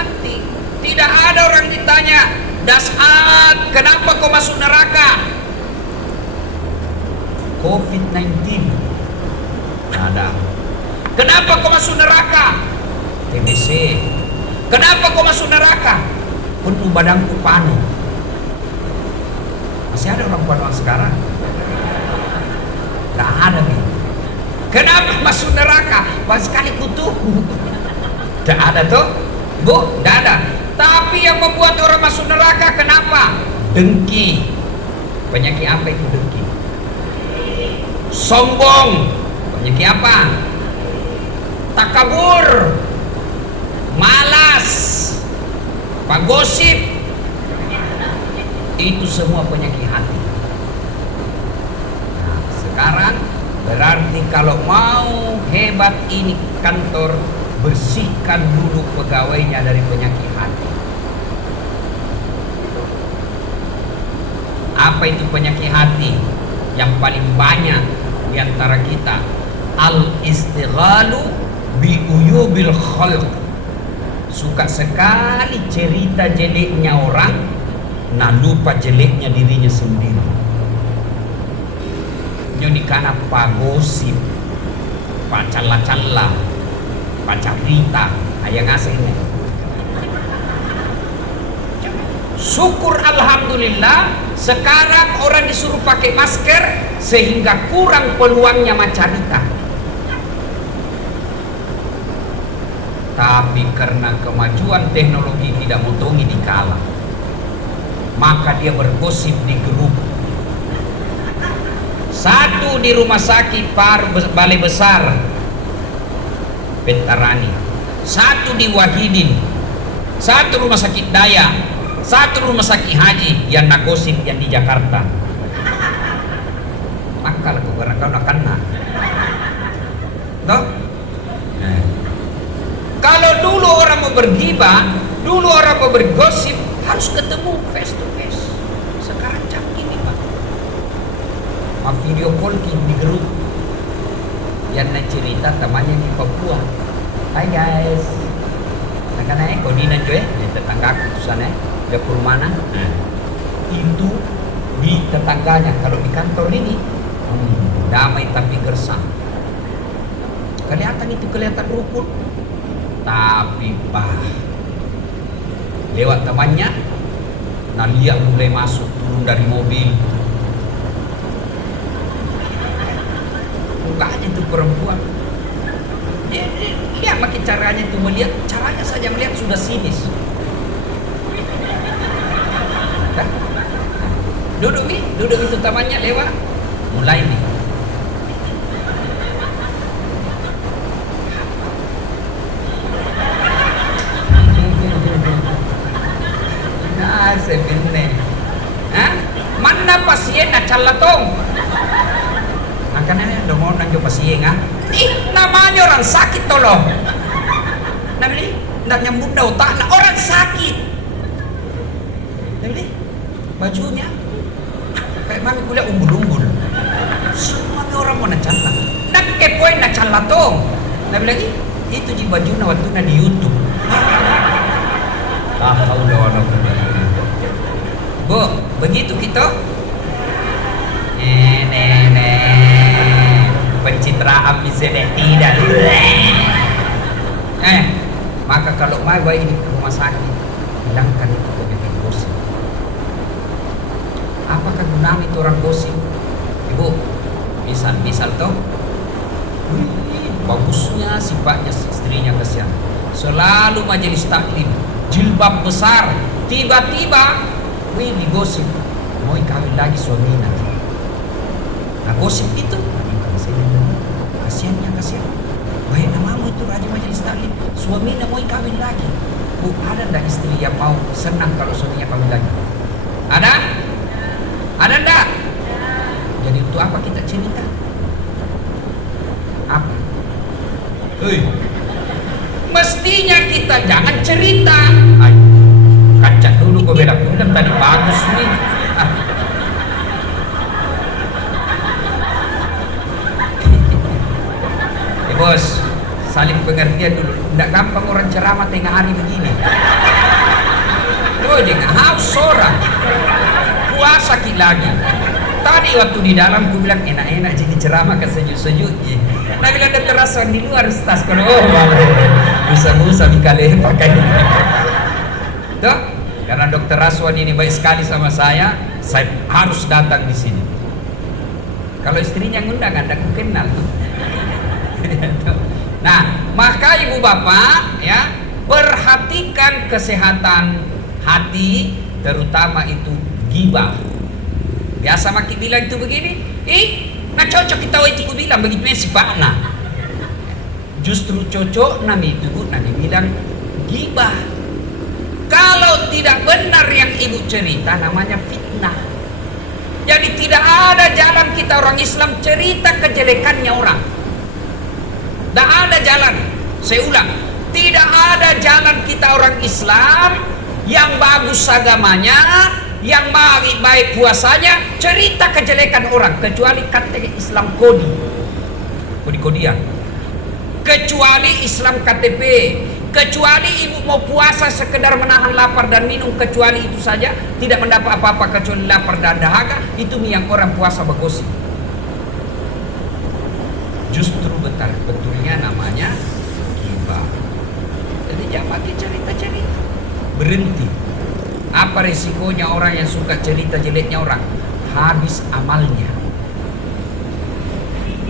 nanti tidak ada orang ditanya, Das'ad, kenapa kau masuk neraka? COVID-19 ada. Kenapa kau masuk neraka? TBC. Kenapa kau masuk neraka? Penuh badanku panu. Masih ada orang panuan sekarang? Gak ada nih. Kenapa masuk neraka? Pas sekali kutu. Gak ada tuh, Bu, gak ada. Tapi yang membuat orang masuk neraka kenapa? Dengki. Penyakit apa itu dengki? Sombong. Penyakit apa? Takabur. Malas. Gosip. Itu semua penyakit hati. Nah, sekarang berarti kalau mau hebat ini kantor, bersihkan dulu pegawainya dari penyakit hati. Apa itu penyakit hati? Yang paling banyak di antara kita, al-istighalu bi uyubil khalq. Suka sekali cerita jeleknya orang, nah lupa jeleknya dirinya sendiri. Nyoni kana pagosip, pacala-cala, pacarita, ayang asingnya. Syukur alhamdulillah, sekarang orang disuruh pakai masker sehingga kurang peluangnya macarita. Tapi karena kemajuan teknologi tidak motongi di kala, maka dia bergosip di grup. Satu di rumah sakit Balai Besar Bentarani, satu di Wahidin, satu rumah sakit Daya, satu rumah sakit Haji yang nagosip yang di Jakarta. Maka laku karena kau nak kena. Toh? Kalau dulu orang mau bergibah, dulu orang mau bergosip, harus ketemu face to face. Sekarang canggih nih Pak. Ma video call di grup. Yang nak cerita temannya di Papua. Hai guys. Nakana kau di nanjoy, tetangga aku tu sana, dapur mana? Itu di tetangganya. Kalau di kantor ini, damai tapi gersang. Kelihatan rukun. Tapi lewat temannya, Nalia mulai masuk, turun dari mobil. Mukanya itu perempuan. Dia lihat makin caranya itu melihat, caranya saja melihat sudah sinis. Duduk itu temannya lewat, mulai nih. Sebenarnya, mana pasien nak calatong? Makanya dong orang jo pasien namanya orang sakit tolong. Nabi, nak nyambut dah otak, nak orang sakit. Nabi, bajunya kayak mami kuliah umbul-umbul. Semua orang mau nak calat, nak kepoin nak calatong. Nabi lagi, itu di bajunya waktu na di YouTube. Tahu dah Bu, begitu kita pencitraan bisa tidak. Maka kalau mau ini ke rumah sakit, hilangkan itu penyakit gosip. Apakah gunanya itu orang gosip? Ibu, misal toh, bagusnya sifatnya istrinya kasihan, selalu majelis taklim, jilbab besar, tiba-tiba digosip mau kawin lagi suaminya. Nah gosip itu kasihan baik namamu itu rajin majelis taklim, suaminya mau kawin lagi. Bu, ada ndak istri yang mau senang kalau suaminya kawin lagi? Ada ndak? Jadi untuk apa kita cerita? Apa? Mestinya kita jangan cerita. Kaca dulu kau beda film tadi bagus nih. Bos, saling pengertian dulu. Tidak gampang orang ceramah tengah hari begini. Oh, jangan haus seorang. Puasa lagi. Tadi waktu di dalam ku bilang enak-enak jadi ceramah ke sejuk-sejuk. Nah bilang Dr. Raswan di luar Ustaz. Kalau bisa-bisa mikale pakai. Tuh, karena Dr. Raswan ini baik sekali sama saya harus datang di sini. Kalau istrinya ngundang, anda ku kenal. Nah, maka ibu bapak ya, perhatikan kesehatan hati, terutama itu ghibah. Biasa maki bilang itu begini, nah cocok kita itu ku bilang begitu si Pak. Justru cocok nami itu nami bilang ghibah. Kalau tidak benar yang ibu cerita namanya fitnah. Jadi tidak ada jalan kita orang Islam cerita kejelekannya orang. Tidak ada jalan. Saya ulang, tidak ada jalan kita orang Islam yang bagus agamanya, yang baik puasanya, cerita kejelekan orang, kecuali kata Islam kodian, kecuali Islam KTP, kecuali ibu mau puasa sekedar menahan lapar dan minum, kecuali itu saja, tidak mendapat apa-apa kecuali lapar dan dahaga, itu yang orang puasa bergosip. Justru betulnya namanya ghibah. Jadi jangan pakai cerita-cerita, berhenti. Apa resikonya orang yang suka cerita jeleknya orang? Habis amalnya.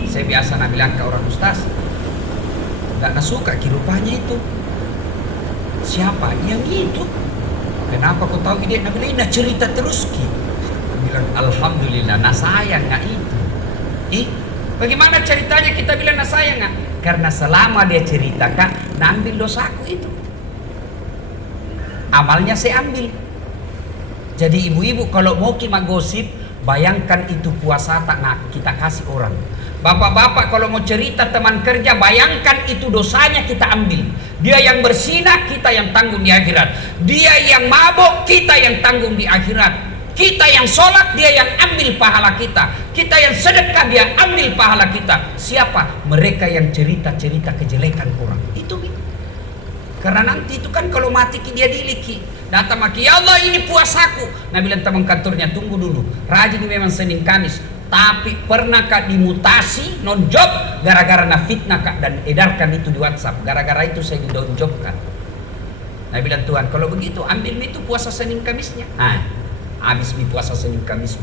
Saya biasa bilang ke orang ustaz, gak suka rupanya itu. Siapa? Yang itu. Kenapa kau tahu dia? Nabi bilang, cerita terus ki. Bilang alhamdulillah, nah sayang nggak itu. Bagaimana ceritanya kita bilang nah sayang nggak? Karena selama dia ceritakan, nah ambil dosaku itu. Amalnya saya ambil. Jadi ibu-ibu kalau mau kima gosip, bayangkan itu puasa tak nak kita kasih orang. Bapak-bapak kalau mau cerita teman kerja, bayangkan itu dosanya kita ambil. Dia yang bersinah, kita yang tanggung di akhirat. Dia yang mabuk, kita yang tanggung di akhirat. Kita yang sholat, dia yang ambil pahala kita. Kita yang sedekah, dia ambil pahala kita. Siapa? Mereka yang cerita-cerita kejelekan orang. Itu. Karena nanti itu kan kalau mati dia diliki. Datang maki, ya Allah ini puasaku. Nah bilang teman kantornya, tunggu dulu. Rajin memang Senin Kamis. Tapi pernahkah dimutasi non job gara-gara fitnah kak dan edarkan itu di WhatsApp. Gara-gara itu saya di non job kan. Nah bilang Tuhan kalau begitu ambil itu puasa Senin Kamisnya. Nah habis puasa Senin Kamis.